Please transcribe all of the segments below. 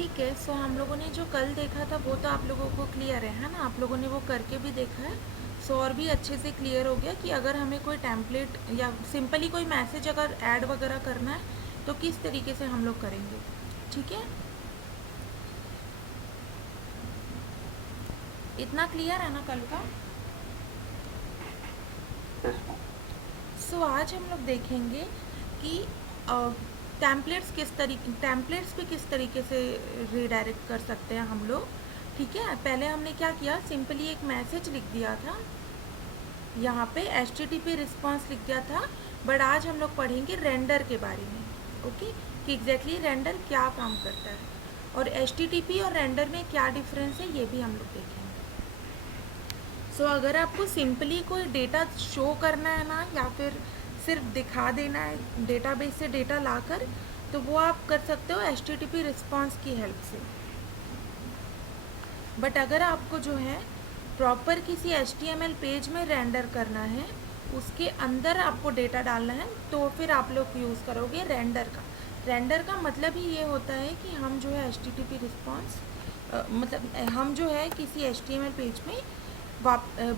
ठीक है। सो हम लोगों ने जो कल देखा था वो तो आप लोगों को क्लियर है ना? आप लोगों ने वो करके भी देखा है। सो और भी अच्छे से क्लियर हो गया कि अगर हमें कोई टेम्पलेट या सिंपली कोई मैसेज अगर ऐड वगैरह करना है तो किस तरीके से हम लोग करेंगे। ठीक है, इतना क्लियर है ना कल का? सो आज हम लोग देखेंगे कि टेम्पलेट्स पे किस तरीके से रिडायरेक्ट कर सकते हैं हम लोग। ठीक है, पहले हमने क्या किया, सिंपली एक मैसेज लिख दिया था, यहाँ पे HTTP रिस्पॉन्स लिख दिया था। बट आज हम लोग पढ़ेंगे रेंडर के बारे में। ओके, कि एग्जैक्टली रेंडर क्या काम करता है और HTTP और रेंडर में क्या डिफरेंस है ये भी हम लोग देखेंगे। सो अगर आपको सिंपली कोई डेटा शो करना है ना, या फिर सिर्फ दिखा देना है डेटाबेस से डेटा लाकर, तो वो आप कर सकते हो HTTP रिस्पॉन्स की हेल्प से। बट अगर आपको जो है प्रॉपर किसी HTML पेज में रेंडर करना है, उसके अंदर आपको डेटा डालना है, तो फिर आप लोग यूज़ करोगे रेंडर का। रेंडर का मतलब ही ये होता है कि हम जो है HTTP रिस्पॉन्स मतलब हम जो है किसी HTML पेज में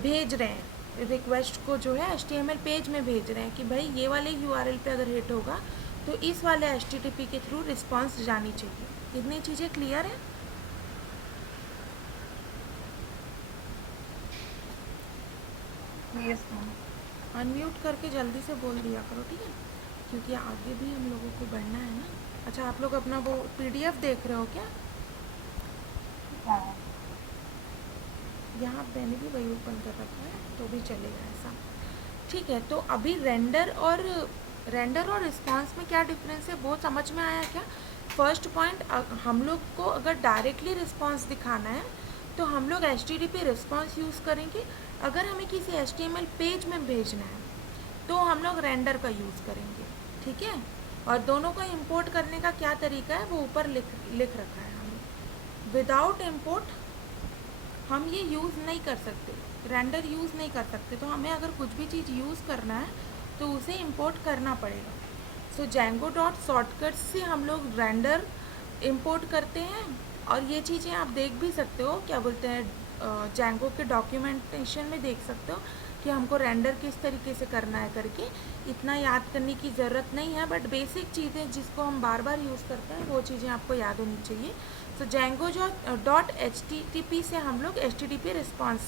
भेज रहे हैं, रिक्वेस्ट को जो है HTML पेज में भेज रहे हैं कि भाई ये वाले URL पे अगर हिट होगा तो इस वाले HTTP के थ्रू रिस्पॉन्स जानी चाहिए। इतनी चीज़ें क्लियर है? Yes ma'am. अनम्यूट करके जल्दी से बोल दिया करो, ठीक है, क्योंकि आगे भी हम लोगों को बढ़ना है ना। अच्छा, आप लोग अपना वो PDF देख रहे हो क्या? हाँ। यहाँ मैंने भी वही ओपन कर रखा है तो भी चलेगा ऐसा। ठीक है, तो अभी रेंडर और रिस्पॉन्स में क्या डिफरेंस है वो समझ में आया क्या? फर्स्ट पॉइंट, हम लोग को अगर डायरेक्टली रिस्पॉन्स दिखाना है तो हम लोग HTTP रिस्पॉन्स यूज़ करेंगे। अगर हमें किसी HTML पेज में भेजना है तो हम लोग रेंडर का यूज़ करेंगे। ठीक है, और दोनों को इंपोर्ट करने का क्या तरीका है वो ऊपर लिख रखा है हमने। विदाउट इंपोर्ट हम ये यूज़ नहीं कर सकते, रेंडर यूज़ नहीं कर सकते। तो हमें अगर कुछ भी चीज़ यूज़ करना है तो उसे इंपोर्ट करना पड़ेगा। सो Django डॉट शॉर्टकट से हम लोग रेंडर इंपोर्ट करते हैं। और ये चीज़ें आप देख भी सकते हो, क्या बोलते हैं, Django के डॉक्यूमेंटेशन में देख सकते हो कि हमको रेंडर किस तरीके से करना है करके। इतना याद करने की ज़रूरत नहीं है, बट बेसिक चीज़ें जिसको हम बार बार यूज़ करते हैं वो चीज़ें आपको याद होनी चाहिए। तो Django जो डॉट HTTP से हम लोग HTTP रिस्पॉन्स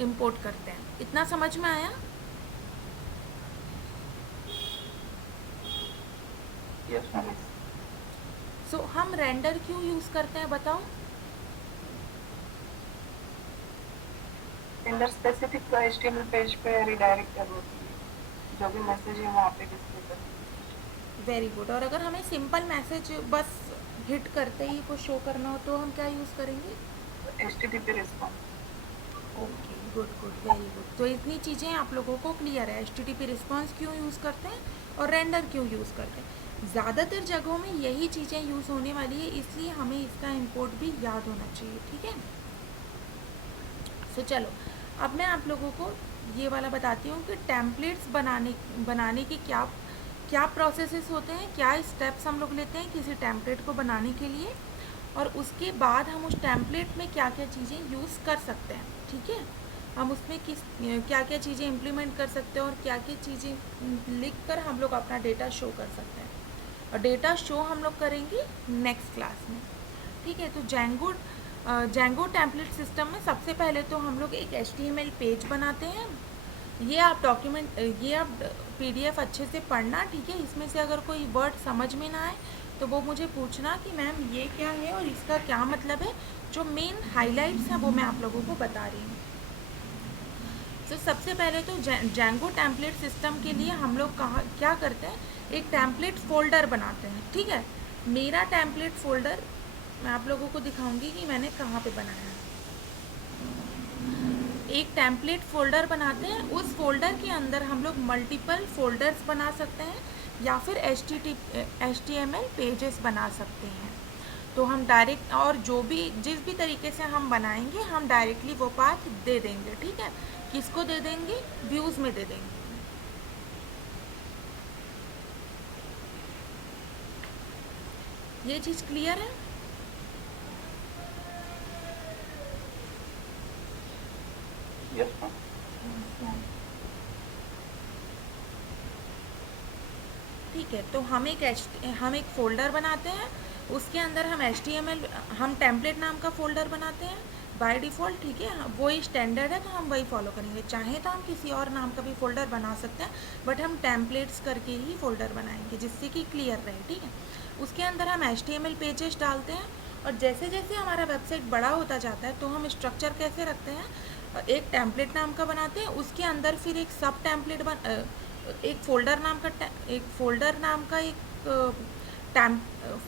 इंपोर्ट करते हैं। इतना समझ में आया? Yes ma'am. सो हम रेंडर क्यों यूज़ करते हैं बताओ? रेंडर स्पेसिफिक HTML पेज पे रिडायरेक्ट कर होती है, जो भी मैसेज है वहाँ पे डिस्प्ले कर। Very good. और अगर हमें सिंपल मैसेज बस हिट करते ही को शो करना हो तो हम क्या यूज़ करेंगे? HTTP response. Okay, good good, very good. तो इतनी चीज़ें आप लोगों को क्लियर है, HTTP रिस्पॉन्स क्यों यूज़ करते हैं और रेंडर क्यों यूज़ करते हैं। ज़्यादातर जगहों में यही चीज़ें यूज़ होने वाली है, इसलिए हमें इसका इंपोर्ट भी याद होना चाहिए। ठीक है, सो चलो अब मैं आप लोगों को ये वाला बताती हूँ कि टेम्पलेट्स बनाने के क्या क्या प्रोसेसेस होते हैं, क्या स्टेप्स हम लोग लेते हैं किसी टेम्पलेट को बनाने के लिए, और उसके बाद हम उस टेम्पलेट में क्या क्या चीज़ें यूज़ कर सकते हैं। ठीक है, हम उसमें क्या क्या चीज़ें इम्प्लीमेंट कर सकते हैं और क्या क्या चीज़ें लिख कर हम लोग अपना डेटा शो कर सकते हैं। और डेटा शो हम लोग करेंगे नेक्स्ट क्लास में। ठीक है, तो Django टेम्पलेट सिस्टम में सबसे पहले तो हम लोग एक HTML पेज बनाते हैं। ये आप PDF अच्छे से पढ़ना, ठीक है। इसमें से अगर कोई वर्ड समझ में ना आए तो वो मुझे पूछना कि मैम ये क्या है और इसका क्या मतलब है। जो मेन हाइलाइट्स हैं वो मैं आप लोगों को बता रही हूँ। तो सबसे पहले तो Django टेम्पलेट सिस्टम के लिए हम लोग क्या करते हैं, एक टेम्पलेट फोल्डर बनाते हैं। ठीक है, मेरा टेम्पलेट फोल्डर मैं आप लोगों को दिखाऊंगी कि मैंने कहाँ पे बनाया है। एक टेम्पलेट फोल्डर बनाते हैं, उस फोल्डर के अंदर हम लोग मल्टीपल फोल्डर्स बना सकते हैं या फिर HTML पेजेस बना सकते हैं। तो हम डायरेक्ट और जिस भी तरीके से हम बनाएंगे हम डायरेक्टली वो पाथ दे देंगे। ठीक है, किसको दे देंगे? व्यूज़ में दे देंगे। ये चीज़ क्लियर है? Yes ma'am. ठीक है, तो हम एक फ़ोल्डर बनाते हैं, उसके अंदर हम HTML हम टेम्पलेट नाम का फ़ोल्डर बनाते हैं बाय डिफ़ॉल्ट, ठीक है? वही स्टैंडर्ड है तो हम वही फॉलो करेंगे। चाहे तो हम किसी और नाम का भी फ़ोल्डर बना सकते हैं, बट हम टेम्पलेट्स करके ही फ़ोल्डर बनाएंगे जिससे कि क्लियर रहे, ठीक है? उसके अंदर हम HTML पेजेस डालते हैं, और जैसे जैसे हमारा वेबसाइट बड़ा होता जाता है तो हम स्ट्रक्चर कैसे रखते हैं, एक टेम्पलेट नाम का बनाते हैं, उसके अंदर फिर एक सब टेम्पलेट एक फ़ोल्डर नाम का एक टैम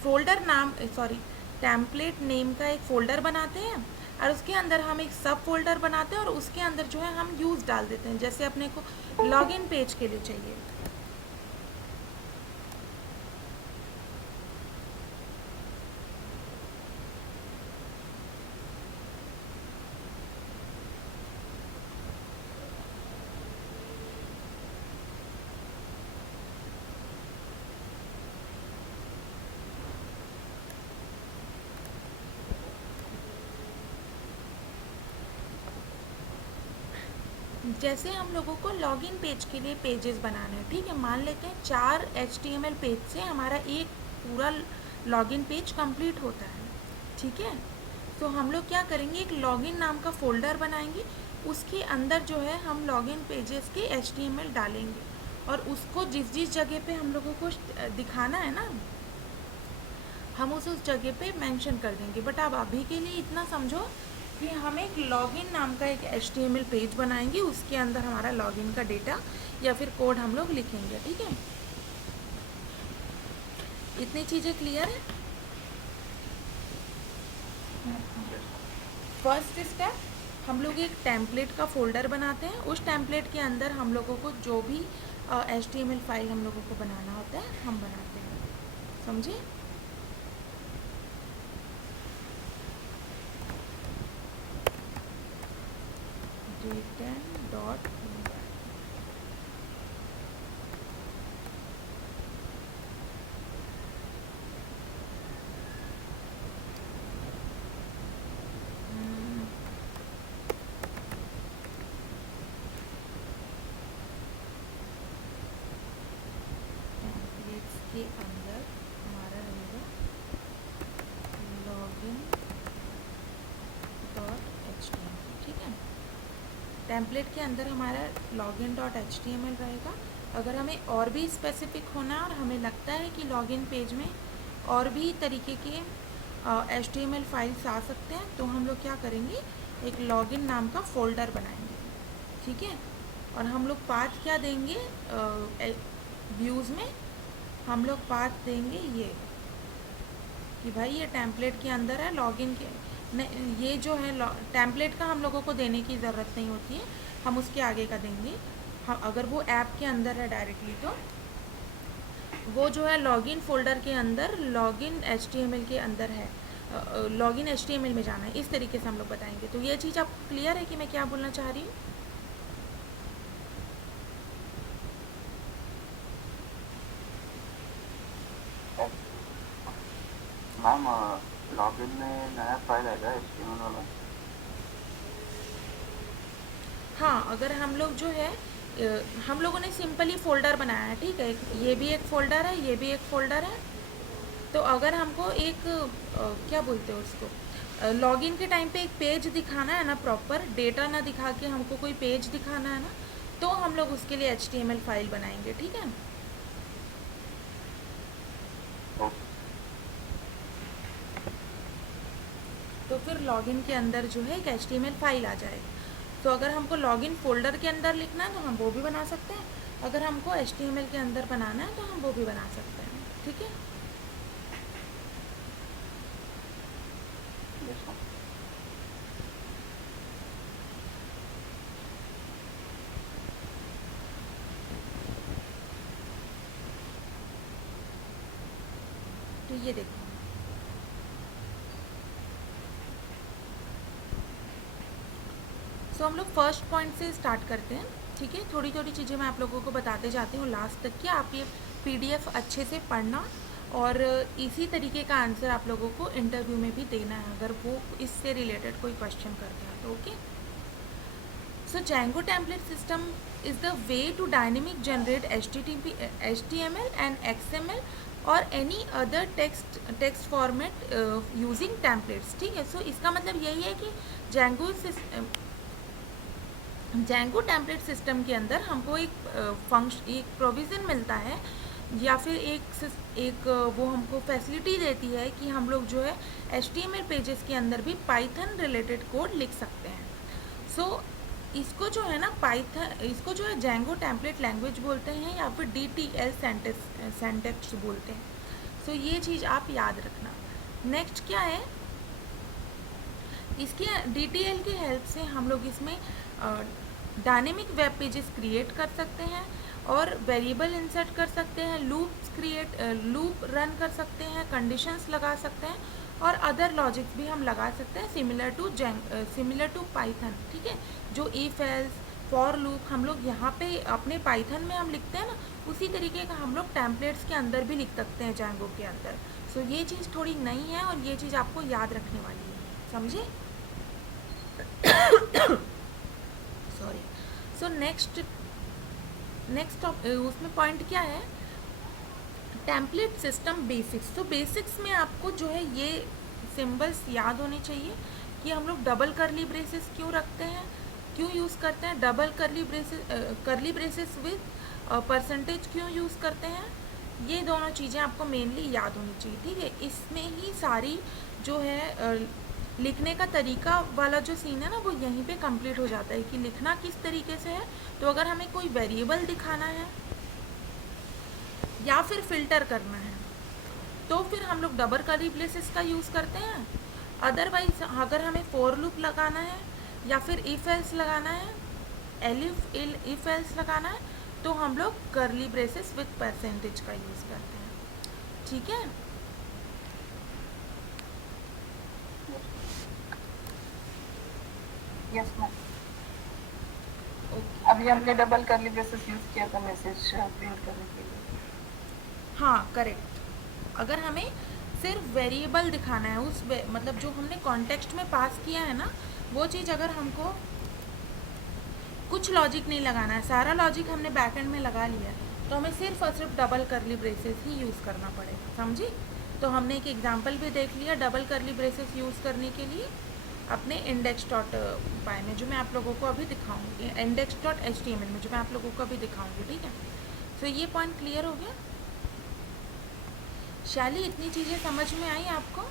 फ़ोल्डर नाम सॉरी टेम्पलेट नेम का एक फ़ोल्डर बनाते हैं, और उसके अंदर हम एक सब फ़ोल्डर बनाते हैं, और उसके अंदर जो है हम यूज़ डाल देते हैं, जैसे अपने को लॉगिन पेज के लिए चाहिए। जैसे हम लोगों को लॉगिन पेज के लिए पेजेस बनाना है, ठीक है? मान लेते हैं 4 HTML पेज से हमारा एक पूरा लॉगिन पेज कंप्लीट होता है, ठीक है? तो हम लोग क्या करेंगे, एक लॉगिन नाम का फ़ोल्डर बनाएंगे, उसके अंदर जो है हम लॉगिन पेजेस के HTML डालेंगे, और उसको जिस जिस जगह पे हम लोगों को दिखाना है ना, हम उस जगह पे मेंशन कर देंगे। बट अब अभी के लिए इतना समझो कि हम एक लॉगिन नाम का एक HTML पेज बनाएंगे, उसके अंदर हमारा लॉगिन का डेटा या फिर कोड हम लोग लिखेंगे, ठीक है? इतनी चीज़ें क्लियर है? फर्स्ट स्टेप, हम लोग एक टेम्पलेट का फ़ोल्डर बनाते हैं, उस टेम्पलेट के अंदर हम लोगों को जो भी HTML फाइल हम लोगों को बनाना होता है हम बनाते हैं, समझे? written.py टेम्पलेट्स के अंदर हमारा रहेगा लॉगिन डॉट HTML, ठीक है? टेम्पलेट के अंदर हमारा लॉगिन डॉट HTML रहेगा। अगर हमें और भी स्पेसिफिक होना है और हमें लगता है कि लॉगिन पेज में और भी तरीके के HTML फाइल्स आ सकते हैं, तो हम लोग क्या करेंगे, एक लॉगिन नाम का फ़ोल्डर बनाएंगे, ठीक है? और हम लोग पाथ क्या देंगे, व्यूज़ में हम लोग पाथ देंगे ये कि भाई ये टेम्पलेट के अंदर है, लॉगिन के ये जो है टेम्पलेट का हम लोगों को देने की ज़रूरत नहीं होती है, हम उसके आगे का देंगे। हम अगर वो ऐप के अंदर है डायरेक्टली, तो वो जो है लॉगिन फ़ोल्डर के अंदर लॉगिन HTML के अंदर है, लॉगिन HTML में जाना है, इस तरीके से हम लोग बताएंगे। तो ये चीज़ आपको क्लियर है कि मैं क्या बोलना चाह रही हूँ? मैम लॉगिन में नया फाइल आएगा HTML वाला? हाँ, अगर हम लोग जो है हम लोगों ने सिंपली फ़ोल्डर बनाया है, ठीक है? ये भी एक फ़ोल्डर है, ये भी एक फ़ोल्डर है। तो अगर हमको एक क्या बोलते हैं उसको, लॉगिन के टाइम पे एक पेज दिखाना है ना, प्रॉपर डेटा ना दिखा के हमको कोई पेज दिखाना है ना, तो हम लोग उसके लिए HTML फाइल बनाएंगे, ठीक है? ओके। तो फिर लॉगिन के अंदर जो है एक HTML फाइल आ जाएगी। तो अगर हमको लॉगिन फ़ोल्डर के अंदर लिखना है तो हम वो भी बना सकते हैं, अगर हमको HTML के अंदर बनाना है तो हम वो भी बना सकते हैं, ठीक है? Yes ma'am. तो ये देखो, सो हम लोग फर्स्ट पॉइंट से स्टार्ट करते हैं, ठीक है? थोड़ी थोड़ी चीज़ें मैं आप लोगों को बताते जाती हूँ लास्ट तक कि आप ये PDF अच्छे से पढ़ना और इसी तरीके का आंसर आप लोगों को इंटरव्यू में भी देना है अगर वो इससे रिलेटेड कोई क्वेश्चन करता है तो okay. So Django template system is the way to dynamic generate HTTP, HTML and XML or any other text format using templates, ठीक है। So इसका मतलब यही है कि Django टेम्पलेट सिस्टम के अंदर हमको एक प्रोविज़न मिलता है या फिर एक वो हमको फैसिलिटी देती है कि हम लोग जो है HTML पेजेस के अंदर भी पाइथन रिलेटेड कोड लिख सकते हैं। सो इसको जो है ना इसको जो है Django टेम्पलेट लैंग्वेज बोलते हैं या फिर DTL सिंटैक्स बोलते हैं। सो ये चीज़ आप याद रखना। नेक्स्ट क्या है, इसके DTL की हेल्प से हम लोग इसमें डायनेमिक वेब पेजेस क्रिएट कर सकते हैं और वेरिएबल इंसर्ट कर सकते हैं, लूप रन कर सकते हैं, कंडीशंस लगा सकते हैं और अदर लॉजिक्स भी हम लगा सकते हैं सिमिलर टू पाइथन, ठीक है। जो इफ एल्स फॉर लूप हम लोग यहाँ पे अपने पाइथन में हम लिखते हैं ना, उसी तरीके का हम लोग टेम्पलेट्स के अंदर भी लिख सकते हैं Django के अंदर। सो ये चीज़ थोड़ी नई है और ये चीज़ आपको याद रखने वाली है, समझे। सॉरी। सो नेक्स्ट उसमें पॉइंट क्या है, टेम्पलेट सिस्टम बेसिक्स। तो बेसिक्स में आपको जो है ये सिंबल्स याद होने चाहिए कि हम लोग डबल करली ब्रेसेस क्यों रखते हैं, क्यों यूज़ करते हैं, डबल करली ब्रेसेस विद परसेंटेज क्यों यूज़ करते हैं, ये दोनों चीज़ें आपको मेनली याद होनी चाहिए, ठीक है। इसमें ही सारी जो है लिखने का तरीका वाला जो सीन है ना वो यहीं पे कंप्लीट हो जाता है कि लिखना किस तरीके से है। तो अगर हमें कोई वेरिएबल दिखाना है या फिर फिल्टर करना है तो फिर हम लोग डबल करली ब्रेसेस का यूज़ करते हैं। अदरवाइज अगर हमें फॉर लूप लगाना है या फिर इफ एल्स लगाना है, इफ एल्स लगाना है, तो हम लोग करली ब्रेसेस विद परसेंटेज का यूज़ करते हैं, ठीक है। Yes ma'am. ओके, अभी हमने डबल करली ब्रेसेस यूज किया था मैसेज प्रिंट करने के लिए। हाँ करेक्ट। अगर हमें सिर्फ वेरिएबल दिखाना है मतलब जो हमने कॉन्टेक्स्ट में पास किया है ना वो चीज़, अगर हमको कुछ लॉजिक नहीं लगाना है, सारा लॉजिक हमने बैकएंड में लगा लिया है, तो हमें सिर्फ और सिर्फ डबल करली ब्रेसेस ही यूज़ करना पड़ेगा, समझी। तो हमने एक एग्जांपल भी देख लिया डबल करली ब्रेसेस यूज़ करने के लिए अपने index.py में, जो मैं आप लोगों को अभी दिखाऊंगी, index.html में जो मैं आप लोगों को अभी दिखाऊंगी, ठीक है। सो ये पॉइंट क्लियर हो गया। शैली, इतनी चीज़ें समझ में आई आपको?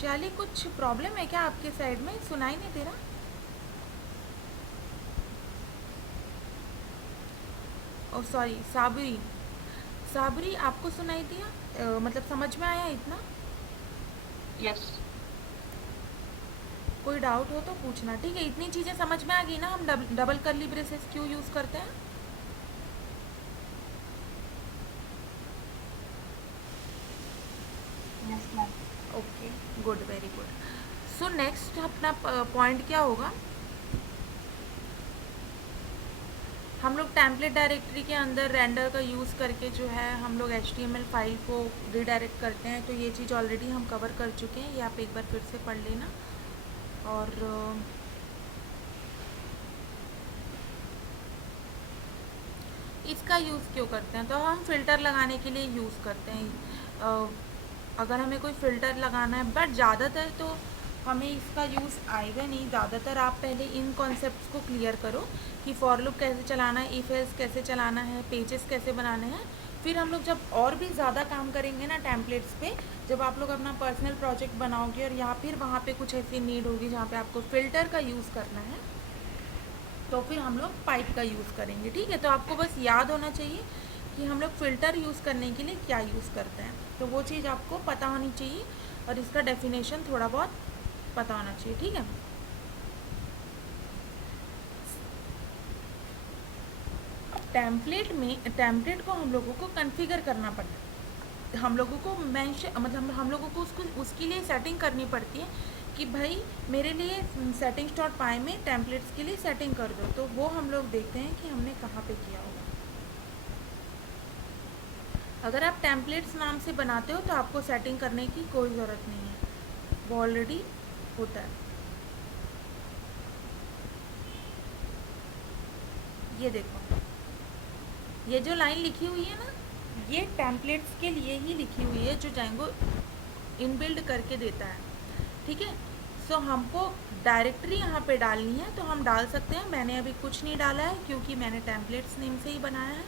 शैली, कुछ प्रॉब्लम है क्या आपके साइड में, सुनाई नहीं दे रहा? ओ सॉरी, साबरी आपको सुनाई दिया? मतलब समझ में आया इतना? यस। कोई डाउट हो तो पूछना, ठीक है। इतनी चीज़ें समझ में आ गई ना, हम डबल करली ब्रेसेस क्यों यूज़ करते हैं। Yes ma'am. Okay, good, very good. So next अपना पॉइंट क्या होगा, हम लोग टेम्पलेट डायरेक्टरी के अंदर रेंडर का यूज़ करके जो है हम लोग HTML फाइल को रीडायरेक्ट करते हैं। तो ये चीज़ ऑलरेडी हम कवर कर चुके हैं, ये आप एक बार फिर से पढ़ लेना। और इसका यूज़ क्यों करते हैं, तो हम फ़िल्टर लगाने के लिए यूज़ करते हैं। अगर हमें कोई फ़िल्टर लगाना है, बट ज़्यादातर तो हमें इसका यूज़ आएगा नहीं। ज़्यादातर आप पहले इन कॉन्सेप्ट्स को क्लियर करो कि फॉर लूप कैसे चलाना है, इफ एल्स कैसे चलाना है, पेजेस कैसे बनाने हैं। फिर हम लोग जब और भी ज़्यादा काम करेंगे ना टेम्पलेट्स पे, जब आप लोग अपना पर्सनल प्रोजेक्ट बनाओगे और या फिर वहाँ पे कुछ ऐसी नीड होगी जहाँ पे आपको फ़िल्टर का यूज़ करना है, तो फिर हम लोग पाइप का यूज़ करेंगे, ठीक है। तो आपको बस याद होना चाहिए कि हम लोग फ़िल्टर यूज़ करने के लिए क्या यूज़ करते हैं, तो वो चीज़ आपको पता होनी चाहिए और इसका डेफिनेशन थोड़ा बहुत पता होना चाहिए, ठीक है। टेम्पलेट को हम लोगों को कॉन्फ़िगर करना पड़ता है, हम लोगों को मतलब हम लोगों को उसके लिए सेटिंग करनी पड़ती है कि भाई मेरे लिए सेटिंग्स डॉट पाई में टेम्पलेट्स के लिए सेटिंग कर दो, तो वो हम लोग देखते हैं कि हमने कहाँ पे किया होगा। अगर आप टेम्पलेट्स नाम से बनाते हो तो आपको सेटिंग करने की कोई ज़रूरत नहीं है, वो ऑलरेडी होता है। ये देखो, ये जो लाइन लिखी हुई है ना, ये टेम्पलेट्स के लिए ही लिखी हुई है जो Django इनबिल्ड करके देता है, ठीक है। सो हमको डायरेक्टरी यहाँ पे डालनी है तो हम डाल सकते हैं। मैंने अभी कुछ नहीं डाला है क्योंकि मैंने टेम्पलेट्स नेम से ही बनाया है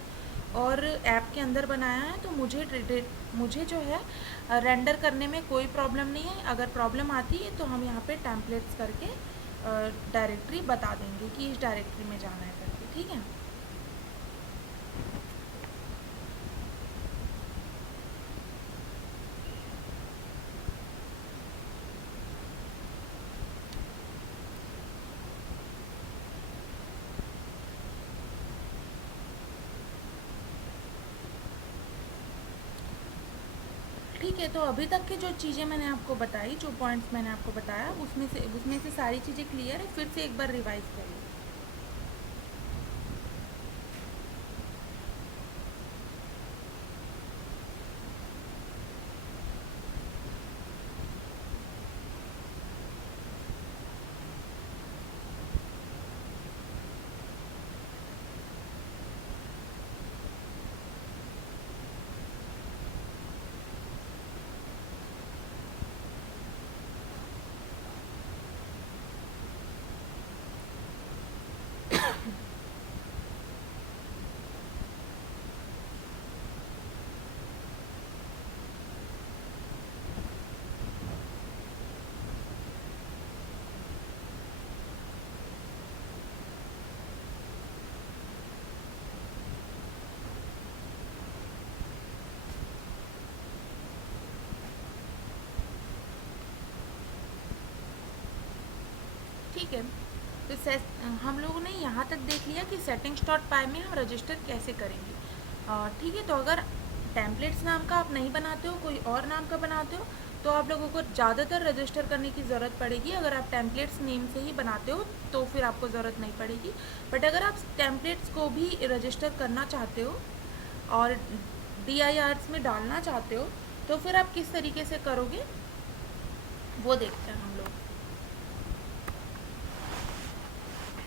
और ऐप के अंदर बनाया है, तो मुझे जो है रेंडर करने में कोई प्रॉब्लम नहीं है। अगर प्रॉब्लम आती है तो हम यहाँ पे टेम्पलेट्स करके डायरेक्टरी बता देंगे कि इस डायरेक्टरी में जाना है करके, ठीक है। ठीक है, तो अभी तक के जो चीज़ें मैंने आपको बताई, जो पॉइंट्स मैंने आपको बताया, उसमें से सारी चीज़ें क्लियर है। फिर से एक बार रिवाइज कर लो। ठीक है, तो हम लोगों ने यहाँ तक देख लिया कि सेटिंग्स डॉट पाई में हम रजिस्टर कैसे करेंगे। ठीक है, तो अगर टेम्पलेट्स नाम का आप नहीं बनाते हो, कोई और नाम का बनाते हो, तो आप लोगों को ज़्यादातर रजिस्टर करने की ज़रूरत पड़ेगी। अगर आप टेम्पलेट्स नेम से ही बनाते हो तो फिर आपको ज़रूरत नहीं पड़ेगी। बट अगर आप टेम्पलेट्स को भी रजिस्टर करना चाहते हो और DIRs में डालना चाहते हो, तो फिर आप किस तरीके से करोगे वो देखते हैं हम लोग।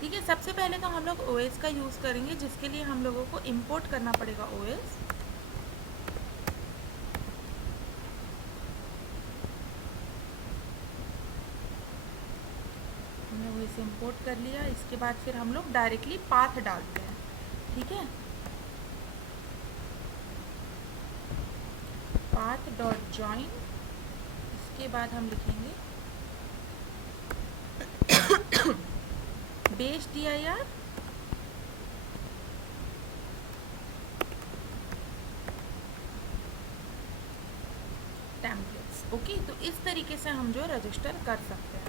ठीक है, सबसे पहले तो हम लोग OS का यूज़ करेंगे, जिसके लिए हम लोगों को इंपोर्ट करना पड़ेगा OS। हमने OS इंपोर्ट कर लिया। इसके बाद फिर हम लोग डायरेक्टली पाथ डालते हैं, ठीक है। पाथ डॉट जॉइन, इसके बाद हम लिखेंगे बेस dir टेम्पलेट्स। ओके, तो इस तरीके से हम जो रजिस्टर कर सकते हैं।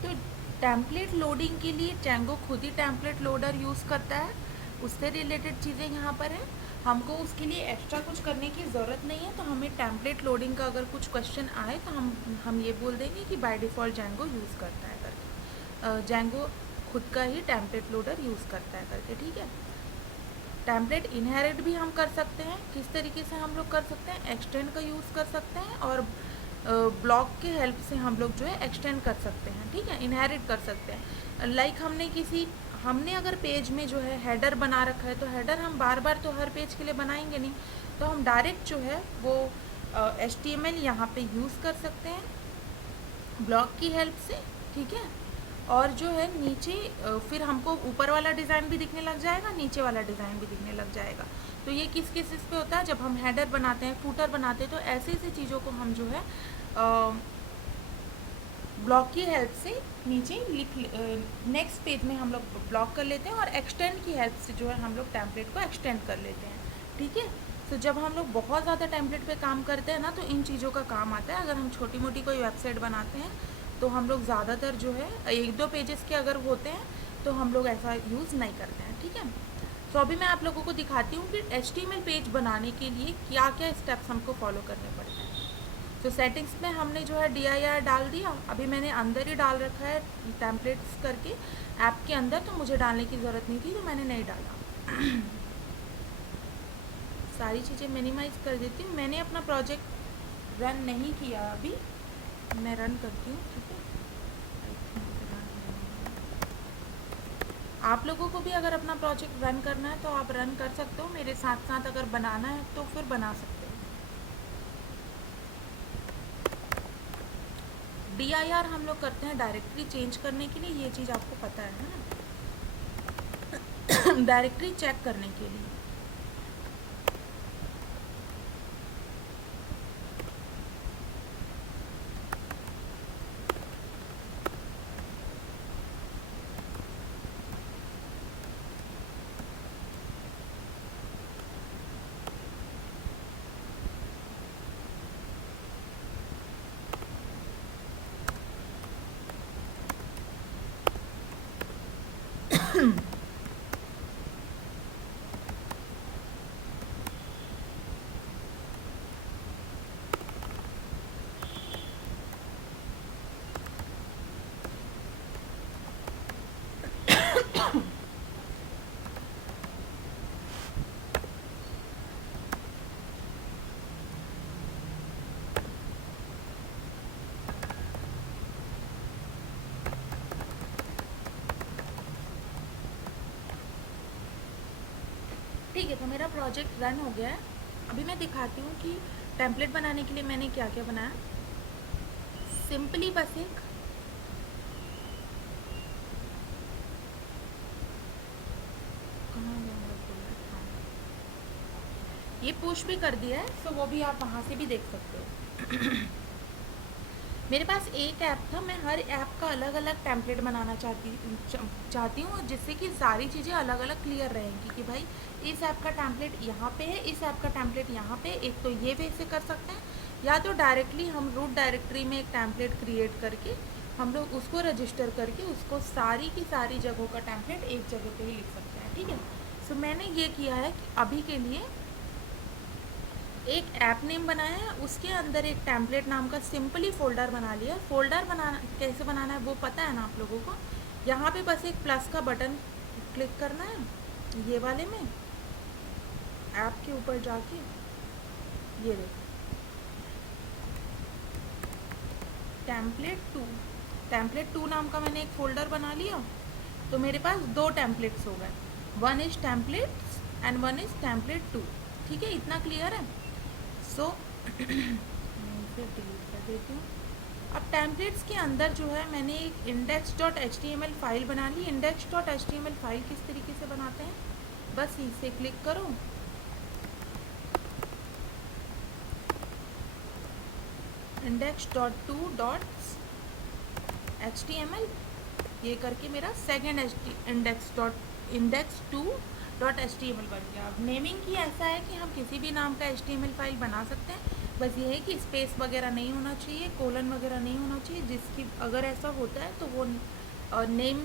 तो टेम्पलेट लोडिंग के लिए Django खुद ही टेम्पलेट लोडर यूज़ करता है, उससे रिलेटेड चीज़ें यहाँ पर हैं। हमको उसके लिए एक्स्ट्रा कुछ करने की ज़रूरत नहीं है। तो हमें टेम्पलेट लोडिंग का अगर कुछ क्वेश्चन आए तो हम ये बोल देंगे कि बाय डिफ़ॉल्ट Django यूज़ करता है करके। Django खुद का ही टेम्पलेट लोडर यूज़ करता है करके, ठीक है। टेम्पलेट इनहेरिट भी हम कर सकते हैं। किस तरीके से हम लोग कर सकते हैं, एक्सटेंड का यूज़ कर सकते हैं और ब्लॉक के हेल्प से हम लोग जो है एक्सटेंड कर सकते हैं, ठीक है, इनहेरिट कर सकते हैं। लाइक हमने अगर पेज में जो है हेडर बना रखा है, तो हेडर हम बार बार तो हर पेज के लिए बनाएंगे नहीं, तो हम डायरेक्ट जो है वो HTML यहाँ पे यूज़ कर सकते हैं ब्लॉक की हेल्प से, ठीक है। और जो है नीचे फिर हमको ऊपर वाला डिज़ाइन भी दिखने लग जाएगा, नीचे वाला डिज़ाइन भी दिखने लग जाएगा। तो ये किस किस पे होता है, जब हम हेडर बनाते हैं, फूटर बनाते हैं, तो ऐसी ऐसी चीज़ों को हम जो है ब्लॉक की हेल्प से नीचे लिख नेक्स्ट पेज में हम लोग ब्लॉक कर लेते हैं, और एक्सटेंड की हेल्प से जो है हम लोग टेम्पलेट को एक्सटेंड कर लेते हैं। ठीक है, तो जब हम लोग बहुत ज़्यादा टेम्पलेट पे काम करते हैं ना, तो इन चीज़ों का काम आता है। अगर हम छोटी मोटी कोई वेबसाइट बनाते हैं तो हम लोग ज़्यादातर जो है 1-2 पेजेस के अगर होते हैं तो हम लोग ऐसा यूज़ नहीं करते हैं। ठीक है, तो अभी मैं आप लोगों को दिखाती हूँ कि HTML पेज बनाने के लिए क्या क्या स्टेप्स हमको फॉलो करने पड़ते हैं। तो सेटिंग्स में हमने जो है DIR डाल दिया, अभी मैंने अंदर ही डाल रखा है टेम्पलेट्स करके ऐप के अंदर, तो मुझे डालने की ज़रूरत नहीं थी, तो मैंने नहीं डाला। सारी चीज़ें मिनिमाइज़ कर देती हूँ। मैंने अपना प्रोजेक्ट रन नहीं किया अभी, मैं रन करती हूँ। ठीक है, आप लोगों को भी अगर अपना प्रोजेक्ट रन करना है तो आप रन कर सकते हो, मेरे साथ साथ अगर बनाना है तो फिर बना सकते हो। DIR हम लोग करते हैं डायरेक्टरी चेंज करने के लिए, ये चीज़ आपको पता है ना। डायरेक्टरी चेक करने के लिए। ठीक है, तो मेरा प्रोजेक्ट रन हो गया है। अभी मैं दिखाती हूँ कि टेम्पलेट बनाने के लिए मैंने क्या क्या बनाया। सिंपली बस एक ये पुश भी कर दिया है, सो वो भी आप वहाँ से भी देख सकते हो। मेरे पास एक ऐप था, मैं हर ऐप का अलग अलग टेम्पलेट बनाना चाहती हूँ, जिससे कि सारी चीज़ें अलग अलग क्लियर रहेंगी कि भाई इस ऐप का टेम्पलेट यहाँ पे है, इस ऐप का टेम्पलेट यहाँ पे। एक तो ये वे से कर सकते हैं, या तो डायरेक्टली हम रूट डायरेक्टरी में एक टेम्पलेट क्रिएट करके हम लोग उसको रजिस्टर करके उसको सारी की सारी जगहों का टेम्पलेट एक जगह पे ही लिख सकते हैं। ठीक है, सो मैंने ये किया है कि अभी के लिए एक ऐप नेम बनाया है, उसके अंदर एक टेम्पलेट नाम का सिंपली फ़ोल्डर बना लिया। फ़ोल्डर बनाना कैसे बनाना है वो पता है ना आप लोगों को। यहाँ पे बस एक प्लस का बटन क्लिक करना है, ये वाले में ऐप के ऊपर जाके, ये देखो टेम्पलेट 2 नाम का मैंने एक फ़ोल्डर बना लिया। तो मेरे पास 2 टेम्पलेट्स हो गए, one is templates and one is template 2। ठीक है, इतना क्लियर है। सो मैं इसे डिलीट कर देती हूँ। अब टेम्पलेट्स के अंदर जो है मैंने एक index.html फाइल बना ली। index.html फाइल किस तरीके से बनाते हैं, बस इसे क्लिक करो, index.2.html, ये करके मेरा सेकेंड index.2.html बन गया। अब नेमिंग की ऐसा है कि हम किसी भी नाम का HTML फाइल बना सकते हैं, बस ये है कि स्पेस वगैरह नहीं होना चाहिए, कोलन वगैरह नहीं होना चाहिए, जिसकी अगर ऐसा होता है तो वो नेम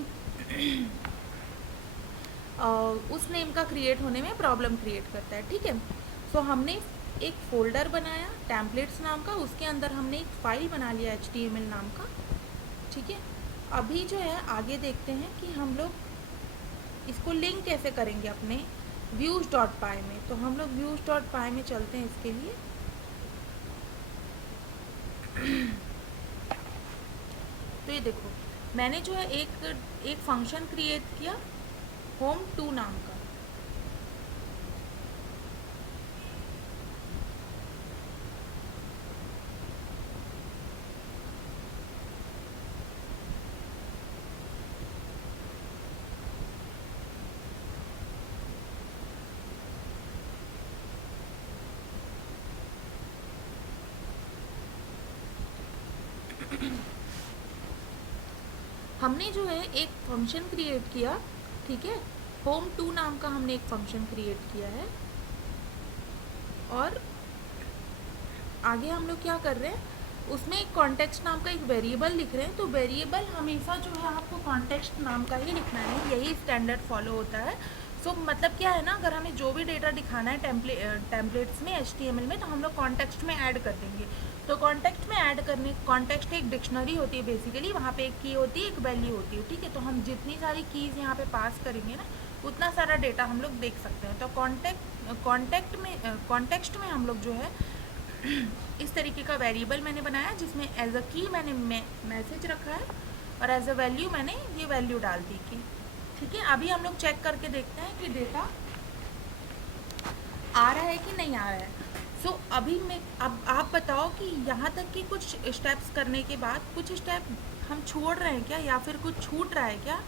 उस नेम का क्रिएट होने में प्रॉब्लम क्रिएट करता है। ठीक है, सो हमने एक फ़ोल्डर बनाया टेम्पलेट्स नाम का, उसके अंदर हमने एक फ़ाइल बना लिया HTML नाम का। ठीक है, अभी जो है आगे देखते हैं कि हम लोग इसको लिंक कैसे करेंगे अपने views.py में। तो हम लोग views.py में चलते हैं इसके लिए। तो ये देखो मैंने जो है एक फंक्शन क्रिएट किया home2 नाम का। हमने जो है एक फंक्शन क्रिएट किया, ठीक है, home2 नाम का हमने एक फंक्शन क्रिएट किया है। और आगे हम लोग क्या कर रहे हैं, उसमें एक कॉन्टेक्स्ट नाम का एक वेरिएबल लिख रहे हैं। तो वेरिएबल हमेशा जो है आपको कॉन्टेक्स्ट नाम का ही लिखना है, यही स्टैंडर्ड फॉलो होता है। सो मतलब क्या है ना, अगर हमें जो भी डेटा दिखाना है टेम्पलेट्स में HTML में, तो हम लोग कॉन्टेक्स्ट में ऐड कर देंगे। तो कॉन्टेक्स्ट में ऐड करने, कॉन्टेक्स्ट एक डिक्शनरी होती है बेसिकली, वहाँ पे एक की होती है, एक वैल्यू होती है, ठीक है। तो हम जितनी सारी कीज़ यहाँ पे पास करेंगे ना, उतना सारा डेटा हम लोग देख सकते हैं। तो कॉन्टेक्स्ट में हम लोग जो है इस तरीके का वेरिएबल मैंने बनाया, जिसमें एज अ की मैंने मैसेज रखा है और एज अ वैल्यू मैंने ये वैल्यू डाल दी की, ठीक है। अभी हम लोग चेक करके देखते हैं कि डेटा आ रहा है कि नहीं आ रहा है। सो अभी मैं, अब आप बताओ कि यहाँ तक कि कुछ स्टेप्स करने के बाद कुछ स्टेप हम छोड़ रहे हैं क्या, या फिर कुछ छूट रहा है क्या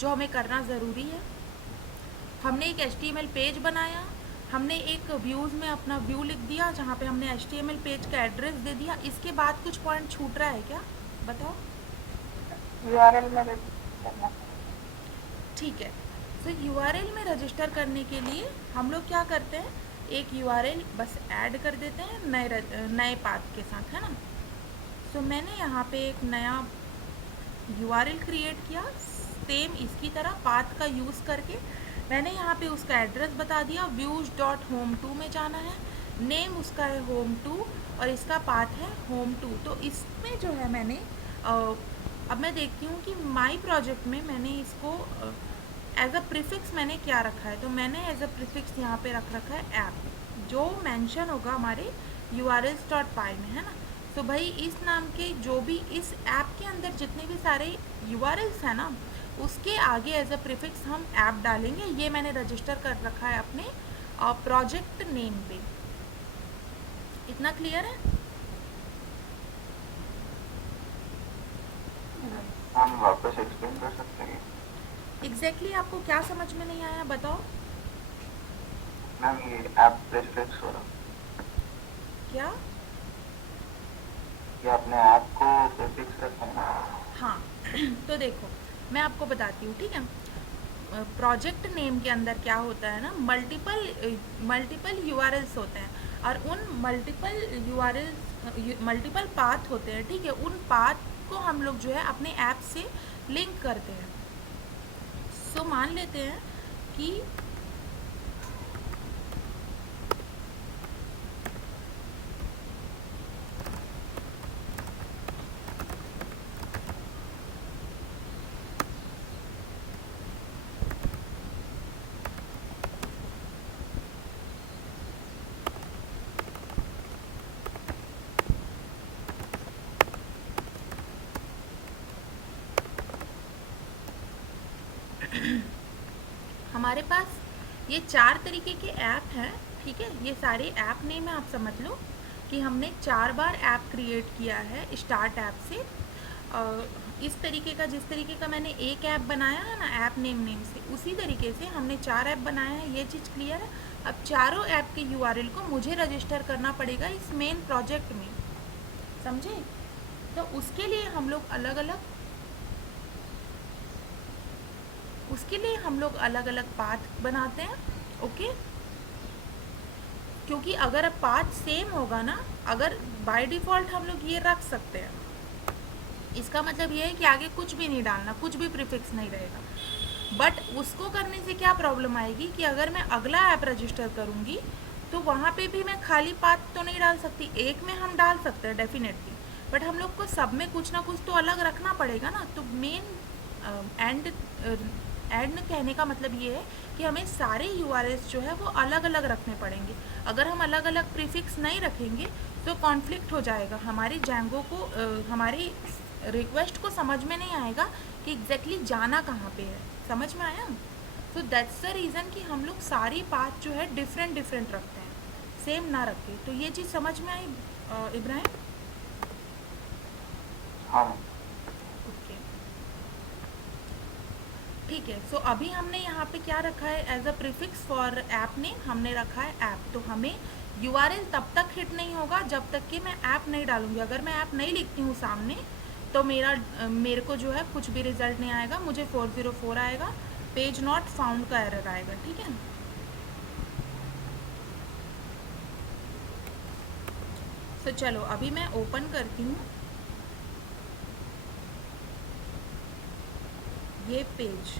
जो हमें करना ज़रूरी है। हमने एक HTML पेज बनाया, हमने एक व्यूज़ में अपना व्यू लिख दिया जहाँ पे हमने HTML पेज का एड्रेस दे दिया, इसके बाद कुछ पॉइंट छूट रहा है क्या, बताओ। URL में रजिस्टर करना। ठीक है, तो URL में रजिस्टर करने के लिए हम लोग क्या करते हैं, एक URL बस ऐड कर देते हैं नए पाथ के साथ, है ना। सो मैंने यहाँ पे एक नया URL क्रिएट किया, सेम इसकी तरह पाथ का यूज़ करके मैंने यहाँ पे उसका एड्रेस बता दिया, views.home2 में जाना है, नेम उसका है home2 और इसका पाथ है home2। तो इसमें जो है मैंने अब मैं देखती हूँ कि माई प्रोजेक्ट में मैंने इसको एज अ प्रीफिक्स मैंने क्या रखा है। तो मैंने एज अ प्रीफिक्स यहाँ पे रख रखा है ऐप, जो मेंशन होगा हमारे urls.py में, है ना। तो भाई इस नाम के जो भी इस ऐप के अंदर जितने भी सारे URLs हैं ना, उसके आगे एज अ प्रीफिक्स हम ऐप डालेंगे। ये मैंने रजिस्टर कर रखा है अपने प्रोजेक्ट नेम पे। इतना क्लियर है? हम वापस एक्सप्लेन कर सकते हैं? एग्जैक्टली आपको क्या समझ में नहीं आया, बताओ। मैम ये ऐप प्रीफिक्स हो रहा, क्या? ये अपने ऐप को प्रीफिक्स रखना है। हाँ तो देखो मैं आपको बताती हूँ, ठीक है। प्रोजेक्ट नेम के अंदर क्या होता है ना, मल्टीपल URLs होते हैं और उन मल्टीपल पाथ होते हैं, ठीक है। उन पाथ को हम लोग जो है अपने ऐप से लिंक करते हैं। सो मान लेते हैं कि हमारे पास ये 4 तरीके के ऐप हैं, ठीक है। ये सारे ऐप नेम है, आप समझ लो कि हमने 4 बार ऐप क्रिएट किया है स्टार्ट ऐप से। इस तरीके का, जिस तरीके का मैंने एक ऐप बनाया है ना ऐप नेम से, उसी तरीके से हमने 4 ऐप बनाया है। ये चीज़ क्लियर है? अब चारों ऐप के URL को मुझे रजिस्टर करना पड़ेगा इस मेन प्रोजेक्ट में, समझे। तो उसके लिए हम लोग अलग अलग पाथ बनाते हैं, ओके। क्योंकि अगर पाथ सेम होगा ना, अगर बाय डिफ़ॉल्ट हम लोग ये रख सकते हैं, इसका मतलब ये है कि आगे कुछ भी नहीं डालना, कुछ भी प्रीफिक्स नहीं रहेगा। बट उसको करने से क्या प्रॉब्लम आएगी कि अगर मैं अगला ऐप रजिस्टर करूँगी तो वहाँ पे भी मैं खाली पाथ तो नहीं डाल सकती। एक में हम डाल सकते हैं डेफिनेटली, बट हम लोग को सब में कुछ ना कुछ तो अलग रखना पड़ेगा ना। तो मेन एंड कहने का मतलब ये है कि हमें सारे URLs जो है वो अलग अलग रखने पड़ेंगे। अगर हम अलग अलग प्रीफिक्स नहीं रखेंगे तो कॉन्फ्लिक्ट हो जाएगा, हमारी जैंगो को हमारी रिक्वेस्ट को समझ में नहीं आएगा कि एग्जैक्टली जाना कहाँ पे है। समझ में आया? तो दैट्स द रीज़न कि हम लोग सारी पाथ जो है डिफरेंट रखते हैं, सेम ना रखें। तो ये चीज़ समझ में आई इब्राहिम? हाँ ओके, ठीक है। सो अभी हमने यहाँ पे क्या रखा है as a prefix for app name, हमने रखा है ऐप। तो हमें URL तब तक हिट नहीं होगा जब तक कि मैं ऐप नहीं डालूंगी। अगर मैं ऐप नहीं लिखती हूँ सामने तो मेरे को जो है कुछ भी रिजल्ट नहीं आएगा, मुझे 404 आएगा, पेज नॉट फाउंड का एरर आएगा, ठीक है। तो चलो अभी मैं ओपन करती हूँ ये पेज।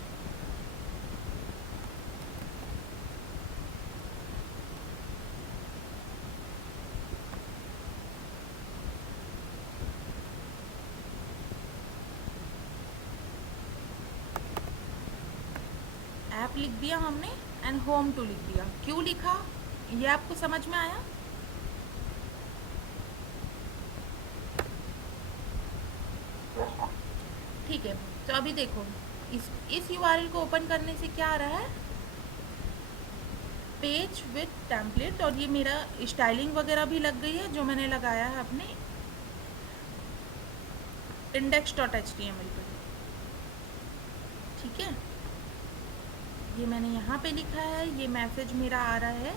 ऐप लिख दिया हमने एंड होम टू लिख दिया। क्यों लिखा ये आपको समझ में आया? ठीक है, तो अभी देखो इस यूआरएल को ओपन करने से क्या आ रहा है, पेज विथ टेम्पलेट, और ये मेरा स्टाइलिंग वगैरह भी लग गई है जो मैंने लगाया है अपने index.html पे, ठीक है। ये मैंने यहाँ पे लिखा है, ये मैसेज मेरा आ रहा है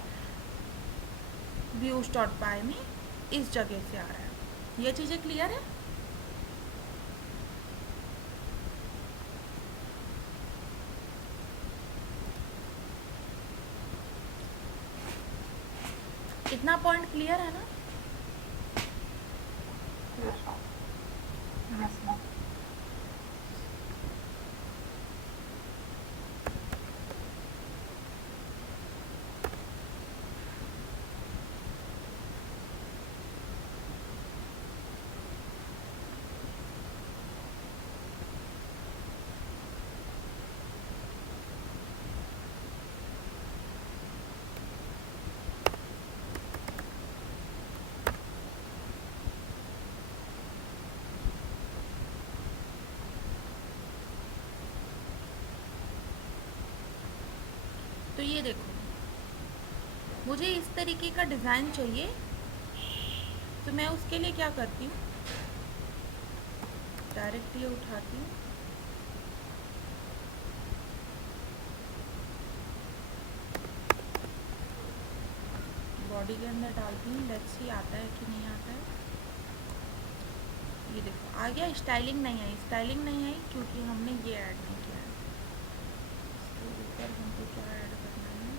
views.py में, इस जगह से आ रहा है। ये चीज़ें क्लियर है? इतना पॉइंट क्लियर है ना? Yes, ma'am. तो ये देखो मुझे इस तरीके का डिज़ाइन चाहिए, तो मैं उसके लिए क्या करती हूँ, डायरेक्ट ये उठाती हूँ, बॉडी के अंदर डालती हूँ, लेट्स सी आता है कि नहीं आता है। ये देखो आ गया। स्टाइलिंग नहीं आई, स्टाइलिंग नहीं आई क्योंकि हमने ये ऐड नहीं किया है। इसके ऊपर हमको क्या ऐड करना है,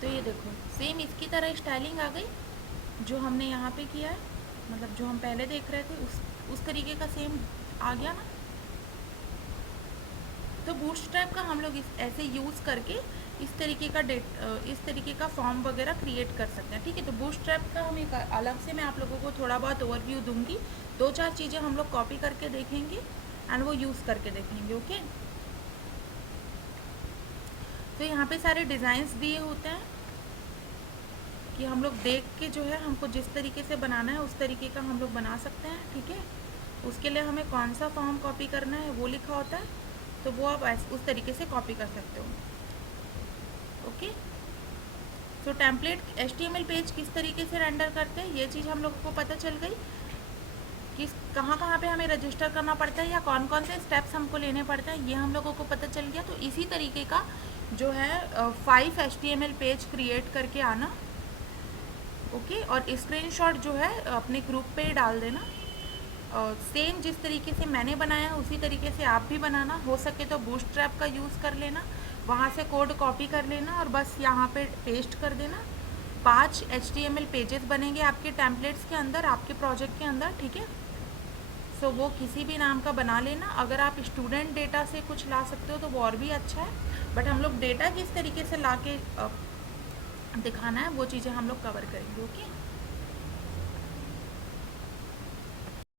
तो ये देखो सेम इसकी तरह स्टाइलिंग आ गई जो हमने यहाँ पे किया है, मतलब जो हम पहले देख रहे थे उस तरीके का सेम आ गया ना। तो बूटस्ट्रैप का हम लोग ऐसे यूज़ करके इस तरीके का फॉर्म वगैरह क्रिएट कर सकते हैं, ठीक है। तो बूटस्ट्रैप का हम एक अलग से मैं आप लोगों को थोड़ा बहुत ओवरव्यू दूंगी, 2-4 चीज़ें हम लोग कॉपी करके देखेंगे एंड वो यूज़ करके देखेंगे, ओके। तो यहाँ पे सारे डिज़ाइंस दिए होते हैं कि हम लोग देख के जो है हमको जिस तरीके से बनाना है उस तरीके का हम लोग बना सकते हैं, ठीक है। उसके लिए हमें कौन सा फॉर्म कॉपी करना है वो लिखा होता है, तो वो आप उस तरीके से कॉपी कर सकते हो, ओके। तो टेम्पलेट HTML पेज किस तरीके से रेंडर करते हैं ये चीज़ हम लोगों को पता चल गई कि कहाँ कहाँ पे हमें रजिस्टर करना पड़ता है या कौन कौन से स्टेप्स हमको लेने पड़ते हैं, ये हम लोगों को पता चल गया। तो इसी तरीके का जो है 5 HTML पेज क्रिएट करके आना, ओके। और स्क्रीनशॉट जो है अपने ग्रुप पे डाल देना, सेम जिस तरीके से मैंने बनाया उसी तरीके से आप भी बनाना, हो सके तो बूटस्ट्रैप का यूज़ कर लेना, वहाँ से कोड कॉपी कर लेना और बस यहाँ पे पेस्ट कर देना। 5 HTML पेजेस बनेंगे आपके टेम्पलेट्स के अंदर, आपके प्रोजेक्ट के अंदर, ठीक है। सो वो किसी भी नाम का बना लेना। अगर आप स्टूडेंट डेटा से कुछ ला सकते हो तो वो और भी अच्छा है, बट हम लोग डेटा किस तरीके से ला के दिखाना है वो चीज़ें हम लोग कवर करेंगे। ओके।